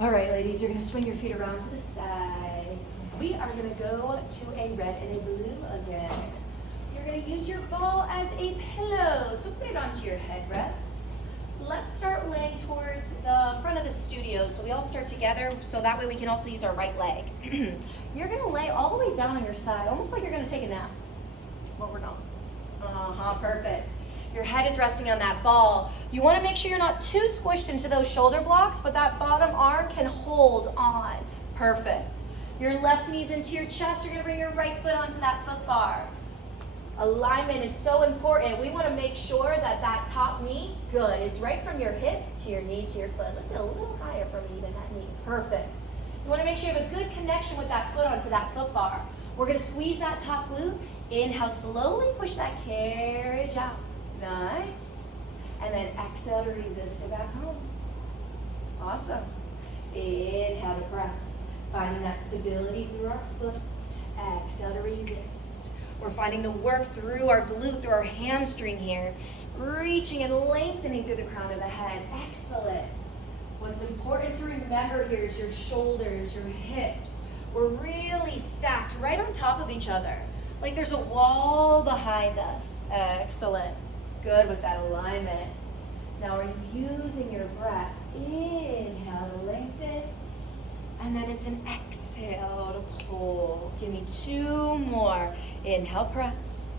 All right, ladies, you're gonna swing your feet around to the side. We are gonna go to a red and a blue again. You're gonna use your ball as a pillow, so put it onto your headrest. Let's start laying towards the front of the studio, so we all start together, so that way we can also use our right leg. You're gonna lay all the way down on your side, almost like you're gonna take a nap. Well, we're not. Perfect. Your head is resting on that ball. You want to make sure you're not too squished into those shoulder blocks, but that bottom arm can hold on. Perfect. Your left knee's into your chest. You're going to bring your right foot onto that foot bar. Alignment is so important. We want to make sure that that top knee, good, is right from your hip to your knee to your foot. Lift it a little higher from even that knee. Perfect. You want to make sure you have a good connection with that foot onto that foot bar. We're going to squeeze that top glute. Inhale, slowly push that carriage out. Nice. And then exhale to resist it back home. Awesome. Inhale to press. Finding that stability through our foot. Exhale to resist. We're finding the work through our glute, through our hamstring here. Reaching and lengthening through the crown of the head. Excellent. What's important to remember here is your shoulders, your hips. We're really stacked right on top of each other. Like there's a wall behind us. Excellent. Good with that alignment. Now we're using your breath. Inhale to lengthen. And then it's an exhale to pull. Give me 2 more. Inhale, press.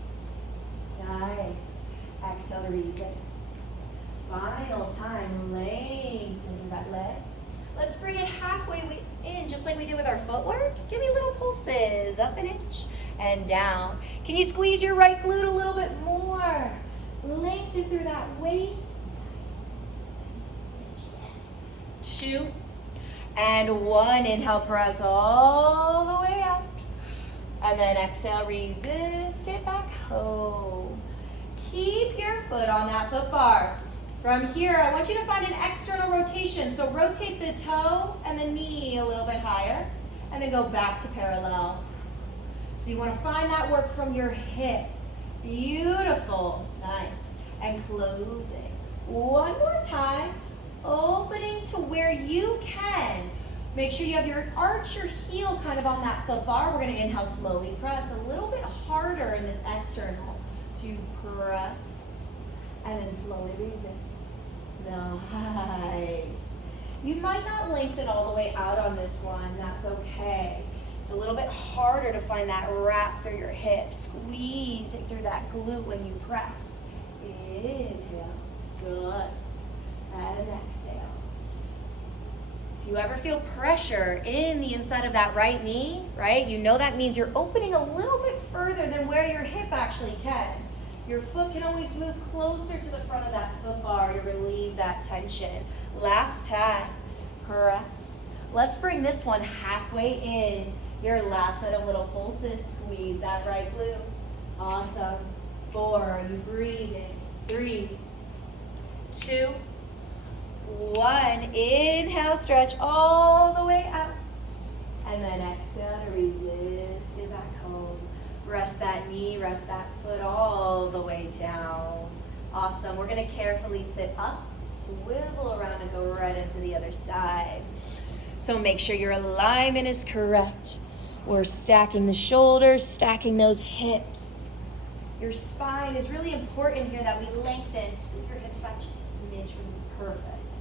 Nice. Exhale to resist. Final time. Lengthen through that leg. Let's bring it halfway in, just like we did with our footwork. Give me little pulses. Up an inch and down. Can you squeeze your right glute a little bit more? Lengthen through that waist. Nice. Yes. 2 and 1. Inhale, press all the way out. And then exhale, resist it back home. Keep your foot on that foot bar. From here, I want you to find an external rotation. So rotate the toe and the knee a little bit higher. And then go back to parallel. So you want to find that work from your hip. Beautiful. Nice. And closing. One more time. Opening to where you can. Make sure you have your arch, your heel kind of on that foot bar. We're going to inhale, slowly press a little bit harder in this external. To press. And then slowly resist. Nice. You might not lengthen all the way out on this one. That's okay. It's a little bit harder to find that wrap through your hips. Squeeze it through that glute when you press. Inhale. Good. And exhale. If you ever feel pressure in the inside of that right knee, right, you know that means you're opening a little bit further than where your hip actually can. Your foot can always move closer to the front of that foot bar to relieve that tension. Last time. Press. Let's bring this one halfway in. Your last set of little pulses. Squeeze that right glute. Awesome. 4. You breathe in. 3, 2, 1. Inhale, stretch all the way out. And then exhale to resist it back home. Rest that knee, rest that foot all the way down. Awesome. We're going to carefully sit up, swivel around, and go right into the other side. So make sure your alignment is correct. We're stacking the shoulders, stacking those hips. Your spine is really important here that we lengthen. Scoot your hips back just a smidge. Perfect.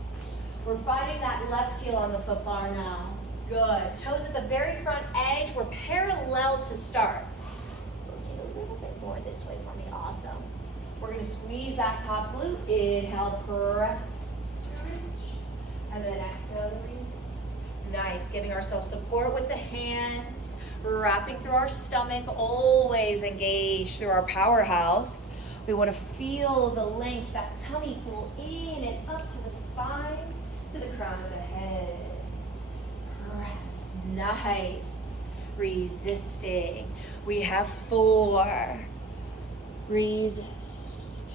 We're finding that left heel on the foot bar now. Good. Toes at the very front edge. We're parallel to start. Rotate a little bit more this way for me. Awesome. We're going to squeeze that top glute. Inhale, press to reach. And then exhale to resist. Nice. Giving ourselves support with the hands. Wrapping through our stomach. Always engaged through our powerhouse. We want to feel the length, that tummy pull in and up to the spine, to the crown of the head. Press. Nice. Resisting. We have 4. Resist.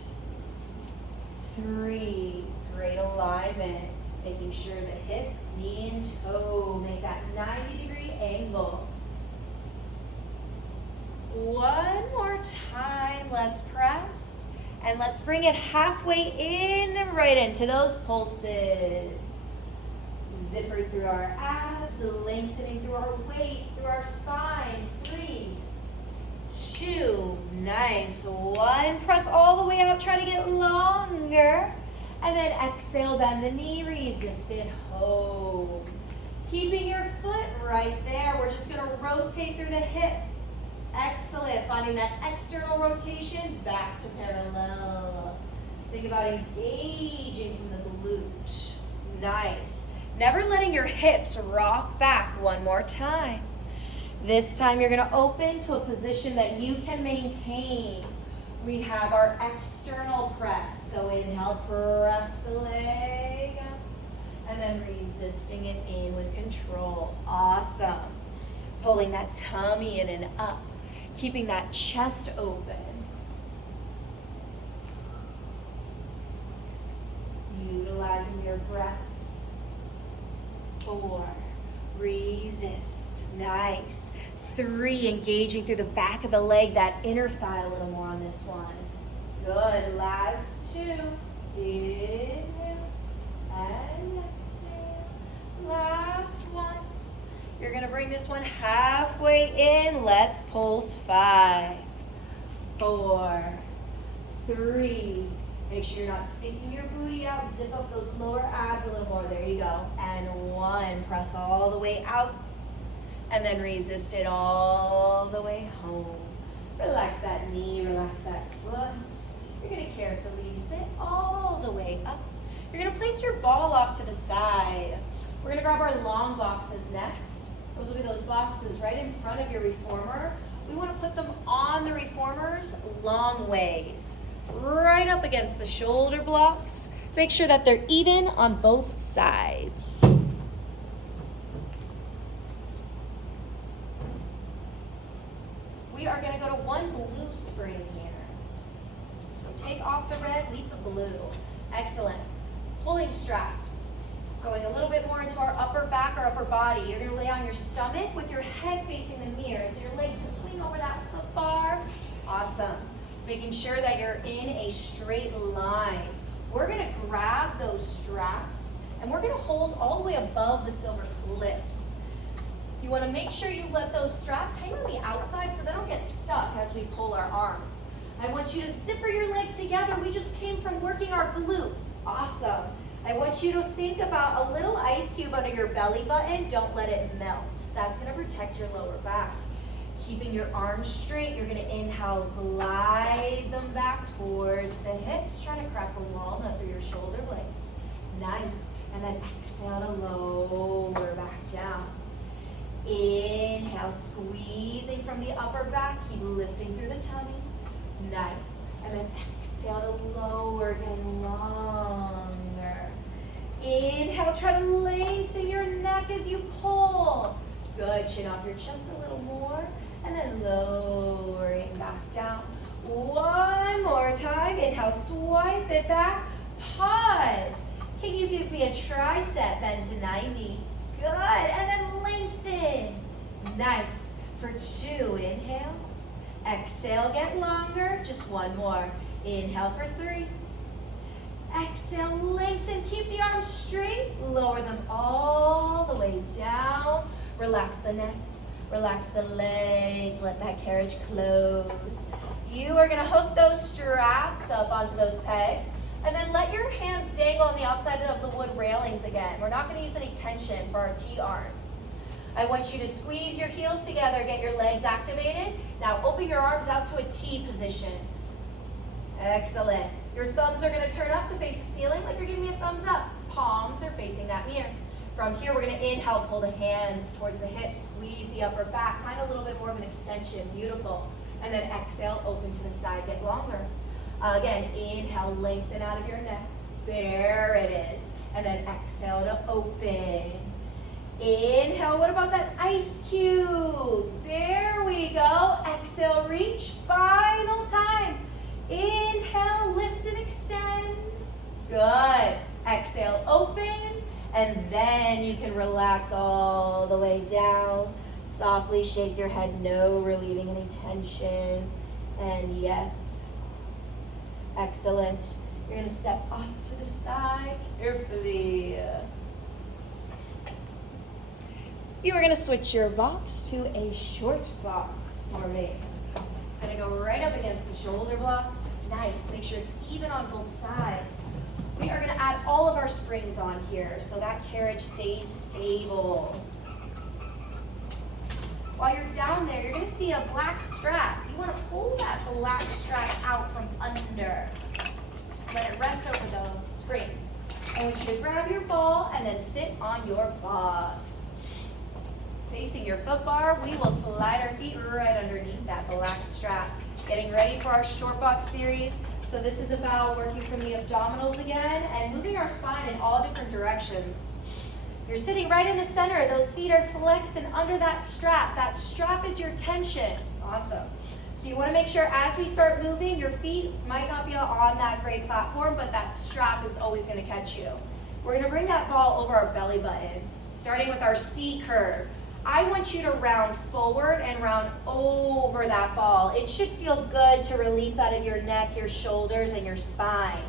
3. Great alignment. Making sure the hip, knee, and toe make that 90-degree angle. One more time. Let's press. And let's bring it halfway in, right into those pulses. Zippered through our abs, lengthening through our waist, through our spine. 3, 2, nice. 1, press all the way out, try to get longer. And then exhale, bend the knee, resist it, hold. Keeping your foot right there. We're just gonna rotate through the hip. Excellent, finding that external rotation back to parallel. Think about engaging from the glute. Nice. Never letting your hips rock back. One more time. This time you're gonna open to a position that you can maintain. We have our external press. So inhale, press the leg up, and then resisting it in with control. Awesome. Pulling that tummy in and up, keeping that chest open. Utilizing your breath. 4, resist, nice. 3, engaging through the back of the leg, that inner thigh a little more on this one. Good, last 2, inhale and exhale, last 1. You're gonna bring this one halfway in, let's pulse. 5, 4, 3, make sure you're not sticking your booty out, zip up those lower abs a little more, there you go. And 1, press all the way out, and then resist it all the way home. Relax that knee, relax that foot. You're gonna carefully sit all the way up. You're gonna place your ball off to the side. We're gonna grab our long boxes next. Those will be those boxes right in front of your reformer. We wanna put them on the reformers long ways, right up against the shoulder blocks. Make sure that they're even on both sides. We are gonna go to one blue spring here. So take off the red, leave the blue. Excellent. Pulling straps. Going a little bit more into our upper back or upper body. You're gonna lay on your stomach with your head facing the mirror. So your legs will swing over that foot bar. Awesome. Making sure that you're in a straight line. We're gonna grab those straps and we're gonna hold all the way above the silver clips. You wanna make sure you let those straps hang on the outside so they don't get stuck as we pull our arms. I want you to zipper your legs together. We just came from working our glutes. Awesome. I want you to think about a little ice cube under your belly button. Don't let it melt. That's gonna protect your lower back. Keeping your arms straight, you're gonna inhale, glide them back towards the hips, trying to crack a walnut through your shoulder blades. Nice. And then exhale to lower back down. Inhale, squeezing from the upper back, keep lifting through the tummy. Nice. And then exhale to lower, getting longer. Inhale, try to lengthen your neck as you pull. Good, chin off your chest a little more. And then lowering back down. One more time. Inhale, swipe it back. Pause. Can you give me a tricep bend to 90? Good, and then lengthen. Nice. For 2, inhale. Exhale, get longer. Just one more. Inhale for 3. Exhale, lengthen. Keep the arms straight. Lower them all the way down. Relax the neck. Relax the legs. Let that carriage close. You are going to hook those straps up onto those pegs. And then let your hands dangle on the outside of the wood railings again. We're not going to use any tension for our T-arms. I want you to squeeze your heels together, get your legs activated. Now open your arms out to a T position. Excellent. Your thumbs are going to turn up to face the ceiling like you're giving me a thumbs up. Palms are facing that mirror. From here, we're going to inhale, pull the hands towards the hips, squeeze the upper back, find a little bit more of an extension. Beautiful. And then exhale, open to the side, get longer. Again, inhale, lengthen out of your neck. There it is. And then exhale to open. Inhale, what about that ice cube? There we go. Exhale, reach. Final time. Inhale, lift and extend. Good. Exhale, open. And then you can relax all the way down. Softly shake your head, no relieving any tension. And yes. Excellent. You're going to step off to the side carefully. You are gonna switch your box to a short box for me. Gonna go right up against the shoulder blocks. Nice, make sure it's even on both sides. We are gonna add all of our springs on here so that carriage stays stable. While you're down there, you're gonna see a black strap. You wanna pull that black strap out from under. Let it rest over the springs. I want you to grab your ball and then sit on your box. Facing your foot bar, we will slide our feet right underneath that black strap. Getting ready for our short box series. So this is about working from the abdominals again and moving our spine in all different directions. You're sitting right in the center. Those feet are flexed and under that strap. That strap is your tension. Awesome. So you want to make sure as we start moving, your feet might not be on that gray platform, but that strap is always going to catch you. We're going to bring that ball over our belly button, starting with our C curve. I want you to round forward and round over that ball. It should feel good to release out of your neck, your shoulders, and your spine.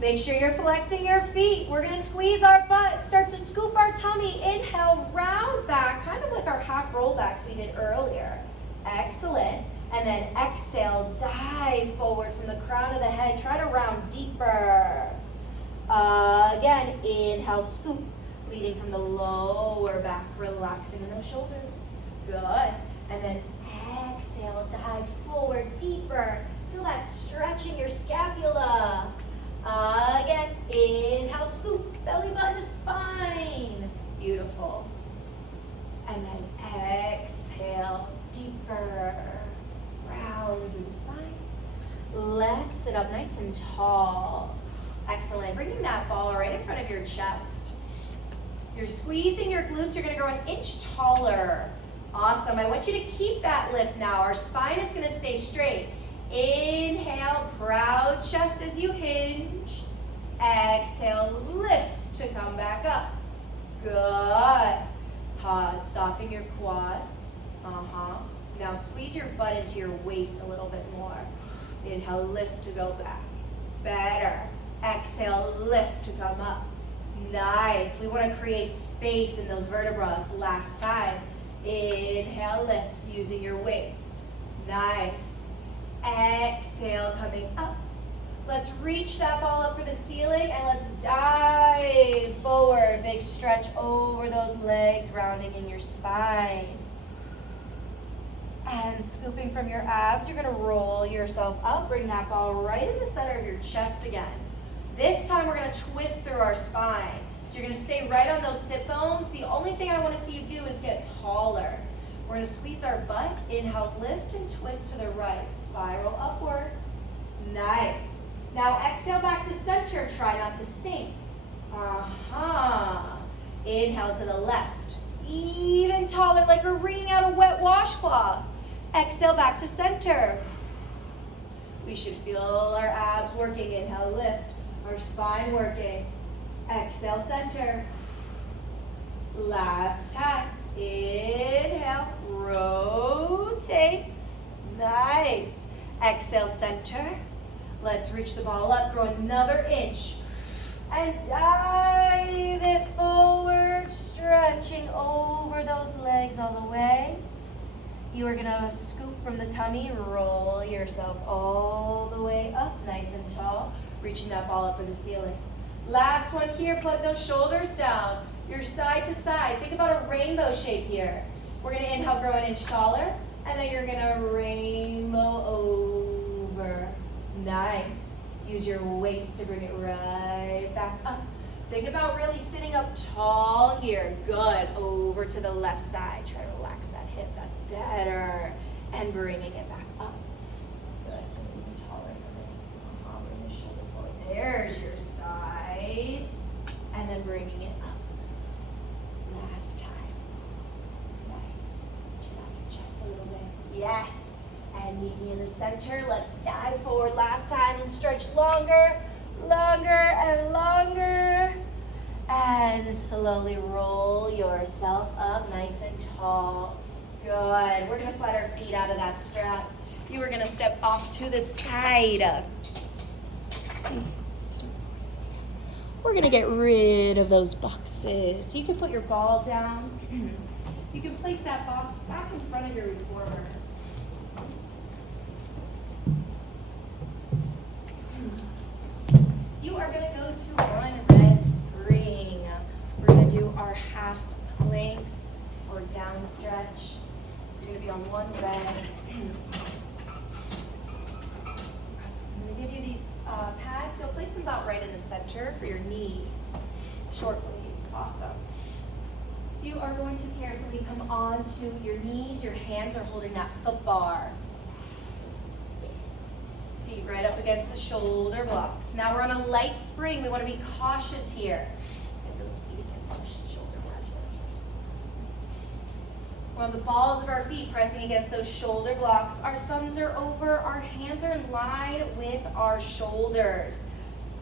Make sure you're flexing your feet. We're gonna squeeze our butt, start to scoop our tummy. Inhale, round back, kind of like our half rollbacks we did earlier. Excellent. And then exhale, dive forward from the crown of the head. Try to round deeper. Again, inhale, scoop, leading from the lower back, relaxing in those shoulders. Good. And then exhale, dive forward, deeper. Feel that stretch in your scapula. Again, inhale, scoop, belly button to spine. Beautiful. And then exhale, deeper, round through the spine. Let's sit up nice and tall. Excellent. Bringing that ball right in front of your chest. You're squeezing your glutes. You're going to go an inch taller. Awesome. I want you to keep that lift now. Our spine is going to stay straight. Inhale, proud chest as you hinge. Exhale, lift to come back up. Good. Soften your quads. Now squeeze your butt into your waist a little bit more. Inhale, lift to go back. Better. Exhale, lift to come up. Nice. We want to create space in those vertebrae. Last time. Inhale, lift using your waist. Nice. Exhale, coming up. Let's reach that ball up for the ceiling and let's dive forward. Big stretch over those legs, rounding in your spine. And scooping from your abs, you're gonna roll yourself up. Bring that ball right in the center of your chest again. This time we're gonna twist through our spine. So you're gonna stay right on those sit bones. The only thing I wanna see you do is get taller. We're gonna squeeze our butt, inhale, lift and twist to the right. Spiral upwards. Nice. Now exhale back to center, try not to sink. Inhale to the left. Even taller, like we're wringing out a wet washcloth. Exhale back to center. We should feel our abs working. Inhale, lift. Our spine working. Exhale, center. Last time. Inhale, rotate. Nice. Exhale, center. Let's reach the ball up, grow another inch. And dive it forward, stretching over those legs all the way. You are gonna scoop from the tummy, roll yourself all the way up, nice and tall, reaching that ball up for the ceiling. Last one here, plug those shoulders down. You're side to side. Think about a rainbow shape here. We're gonna inhale, grow an inch taller, and then you're gonna rainbow over. Nice. Use your waist to bring it right back up. Think about really sitting up tall here. Good. Over to the left side. Try to relax that hip. That's better. And bringing it back up. Good. Something even taller for me. Bring the shoulder forward. There's your side. And then bringing it up. Last time. Nice. Chin off your chest a little bit. Yes. And meet me in the center. Let's dive forward last time and stretch longer, longer, and longer. And slowly roll yourself up nice and tall. Good. We're gonna slide our feet out of that strap. You are gonna step off to the side. See? We're gonna get rid of those boxes. You can put your ball down. You can place that box back in front of your reformer. You are going to go to one red spring. We're going to do our half planks or down stretch. You're going to be on one red. I'm going to give you these pads. So place them about right in the center for your knees. Short knees. Awesome. You are going to carefully come onto your knees. Your hands are holding that foot bar. Feet right up against the shoulder blocks. Now we're on a light spring. We want to be cautious here. Get those feet against those shoulder blocks. We're on the balls of our feet pressing against those shoulder blocks. Our thumbs are over. Our hands are in line with our shoulders.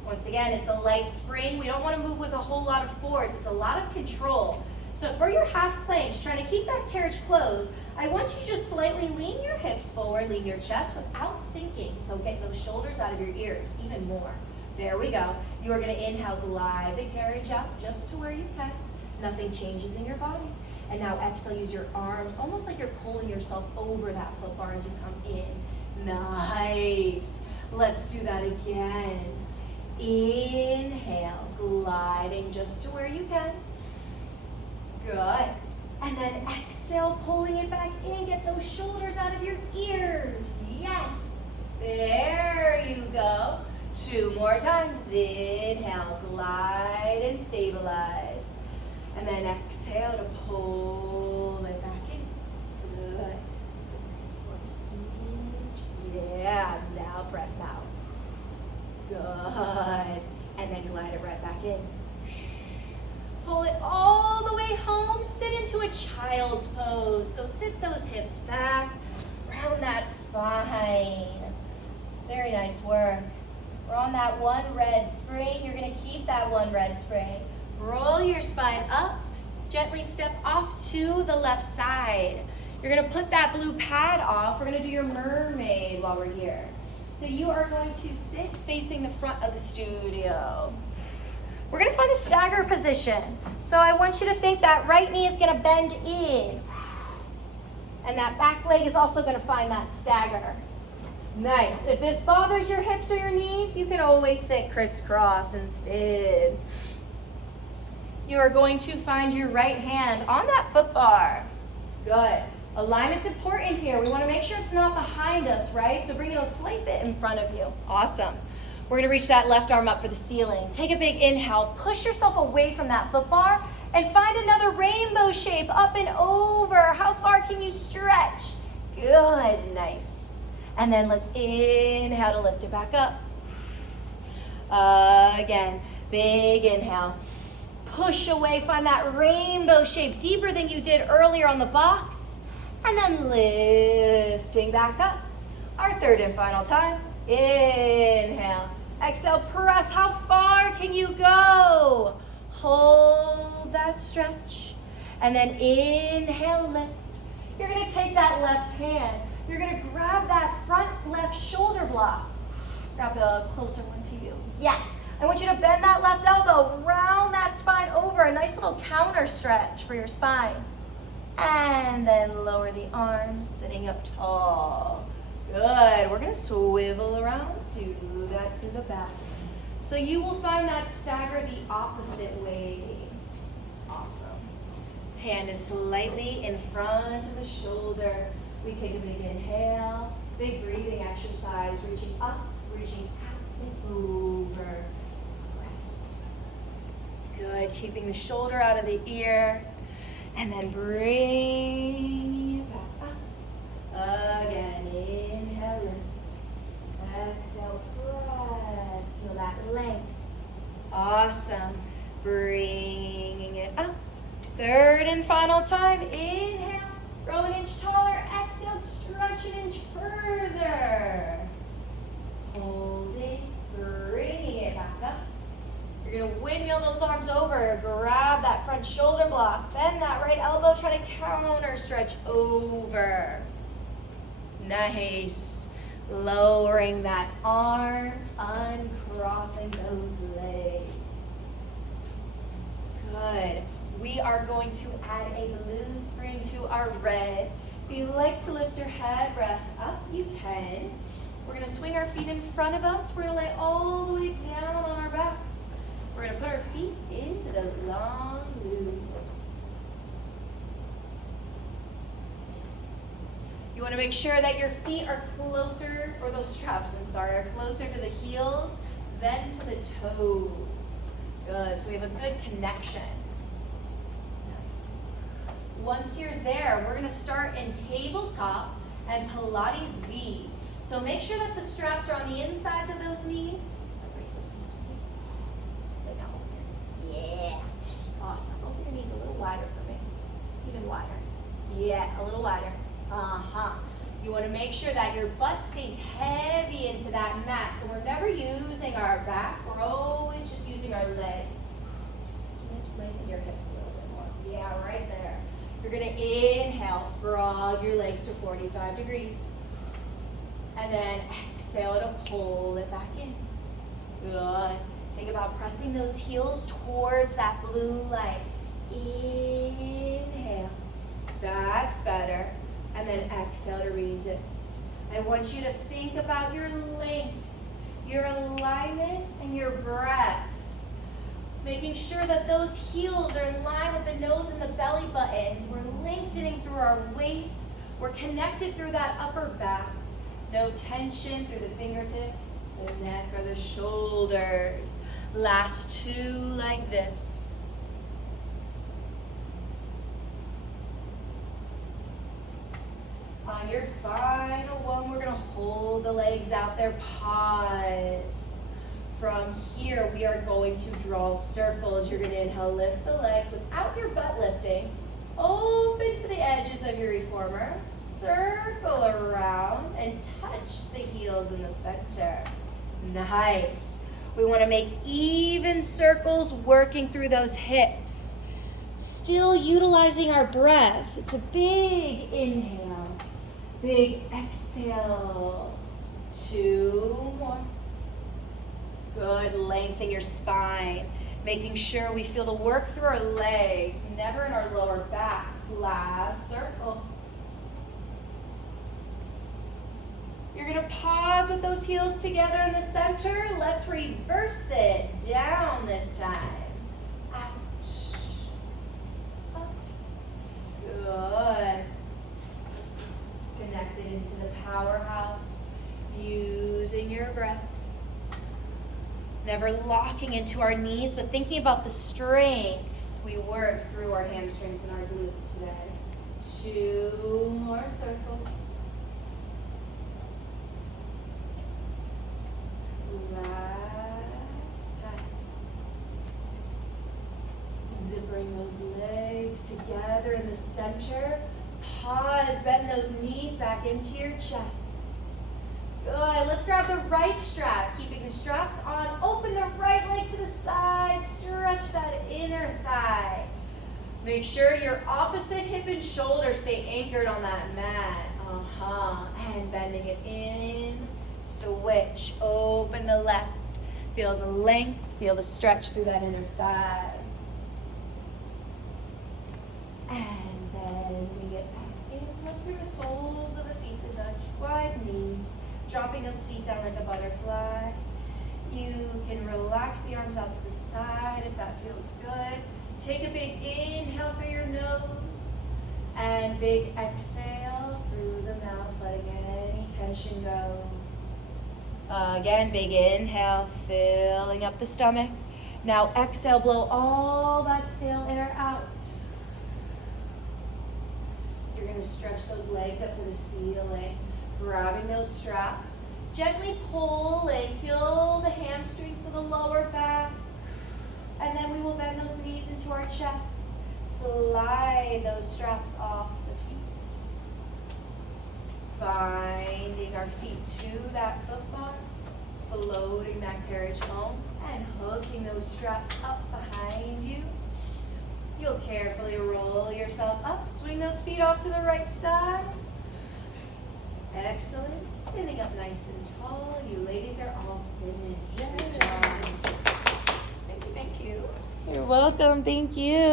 Once again, it's a light spring. We don't want to move with a whole lot of force. It's a lot of control. So for your half planks, trying to keep that carriage closed, I want you to just slightly lean your hips forward, lean your chest without sinking. So get those shoulders out of your ears even more. There we go. You are going to inhale, glide the carriage out just to where you can. Nothing changes in your body. And now exhale, use your arms, almost like you're pulling yourself over that foot bar as you come in. Nice. Let's do that again. Inhale, gliding just to where you can. Good. And then exhale, pulling it back in. Get those shoulders out of your ears. Yes. There you go. 2 more times. Inhale, glide and stabilize. And then exhale to pull it back in. Good. Yeah. Now press out. Good. And then glide it right back in. Pull it all the way home. Sit into a child's pose. So sit those hips back, round that spine. Very nice work. We're on that one red spring. You're going to keep that one red spring. Roll your spine up. Gently step off to the left side. You're going to put that blue pad off. We're going to do your mermaid while we're here. So you are going to sit facing the front of the studio. We're going to find a stagger position. So I want you to think that right knee is going to bend in. And that back leg is also going to find that stagger. Nice. If this bothers your hips or your knees, you can always sit crisscross instead. You are going to find your right hand on that foot bar. Good. Alignment's important here. We want to make sure it's not behind us, right? So bring it a slight bit in front of you. Awesome. We're going to reach that left arm up for the ceiling. Take a big inhale. Push yourself away from that foot bar and find another rainbow shape up and over. How far can you stretch? Good. Nice. And then let's inhale to lift it back up. Again, big inhale. Push away. Find that rainbow shape deeper than you did earlier on the box. And then lifting back up. Our third and final time. Inhale. Exhale, press. How far can you go? Hold that stretch. And then inhale, lift. You're going to take that left hand. You're going to grab that front left shoulder block. Grab the closer one to you. Yes. I want you to bend that left elbow, round that spine over. A nice little counter stretch for your spine. And then lower the arms, sitting up tall. Good. We're going to swivel around. Do that to the back. So you will find that stagger the opposite way. Awesome. Hand is slightly in front of the shoulder. We take a big inhale. Big breathing exercise. Reaching up, reaching out and over. Rest. Good. Keeping the shoulder out of the ear. And then bring it back up. Again, inhale, lift. Exhale, press. Feel that length. Awesome. Bringing it up. Third and final time. Inhale, grow an inch taller. Exhale, stretch an inch further. Holding, bringing it back up. You're going to windmill those arms over. Grab that front shoulder block. Bend that right elbow. Try to counter stretch over. Nice. Lowering that arm. Uncrossing those legs. Good. we are going to add a blue spring to our red. If you like to lift your headrest up, you can. We're gonna swing our feet in front of us. We're gonna lay all the way down on our backs. We're gonna put our feet into those long loops. You wanna make sure that your feet are closer, or those straps, I'm sorry, are closer to the heels than to the toes. Good, so we have a good connection. Nice. Once you're there, we're gonna start in tabletop and Pilates V. So make sure that the straps are on the insides of those knees. Separate those knees from me. But now open your knees. Yeah. Awesome. Open your knees a little wider for me. Even wider. Yeah, a little wider. You want to make sure that your butt stays heavy into that mat. So we're never using our back. We're always just using our legs. Just a smidge, lengthen your hips a little bit more. Yeah, right there. You're going to inhale, frog your legs to 45 degrees. And then exhale to pull it back in. Good. Think about pressing those heels towards that blue light. Inhale. That's better. And then exhale to resist. I want you to think about your length, your alignment, and your breath. Making sure that those heels are in line with the nose and the belly button. We're lengthening through our waist. We're connected through that upper back. No tension through the fingertips, the neck, or the shoulders. Last two like this. On your final one, we're gonna hold the legs out there, pause. From here, we are going to draw circles. You're gonna inhale, lift the legs without your butt lifting. Open to the edges of your reformer. Circle around and touch the heels in the center. Nice. We wanna make even circles working through those hips. Still utilizing our breath. It's a big inhale. Big exhale. Two more. Good, lengthen your spine. Making sure we feel the work through our legs, never in our lower back. Last circle. You're gonna pause with those heels together in the center. Let's reverse it. Down this time. Out. Up. Good. Connected into the powerhouse, using your breath. Never locking into our knees, but thinking about the strength we work through our hamstrings and our glutes today. Two more circles. Last time. Zippering those legs together in the center. Pause, bend those knees back into your chest. Good, let's grab the right strap, keeping the straps on. Open the right leg to the side, stretch that inner thigh. Make sure your opposite hip and shoulder stay anchored on that mat. And bending it in, switch, open the left. Feel the length, feel the stretch through that inner thigh. And bending it back in. Let's bring the soles of the feet to touch, wide knees. Dropping those feet down like a butterfly. You can relax the arms out to the side if that feels good. Take a big inhale through your nose and big exhale through the mouth, letting any tension go. Again, big inhale, filling up the stomach. Now exhale, blow all that stale air out. You're gonna stretch those legs up to the ceiling. Grabbing those straps, gently pulling, feel the hamstrings to the lower back, and then we will bend those knees into our chest. Slide those straps off the feet. Finding our feet to that foot bar, floating that carriage home, and hooking those straps up behind you. You'll carefully roll yourself up, swing those feet off to the right side. Excellent. Standing up nice and tall. You ladies are all finished. Good job. Thank you. You're welcome. Thank you.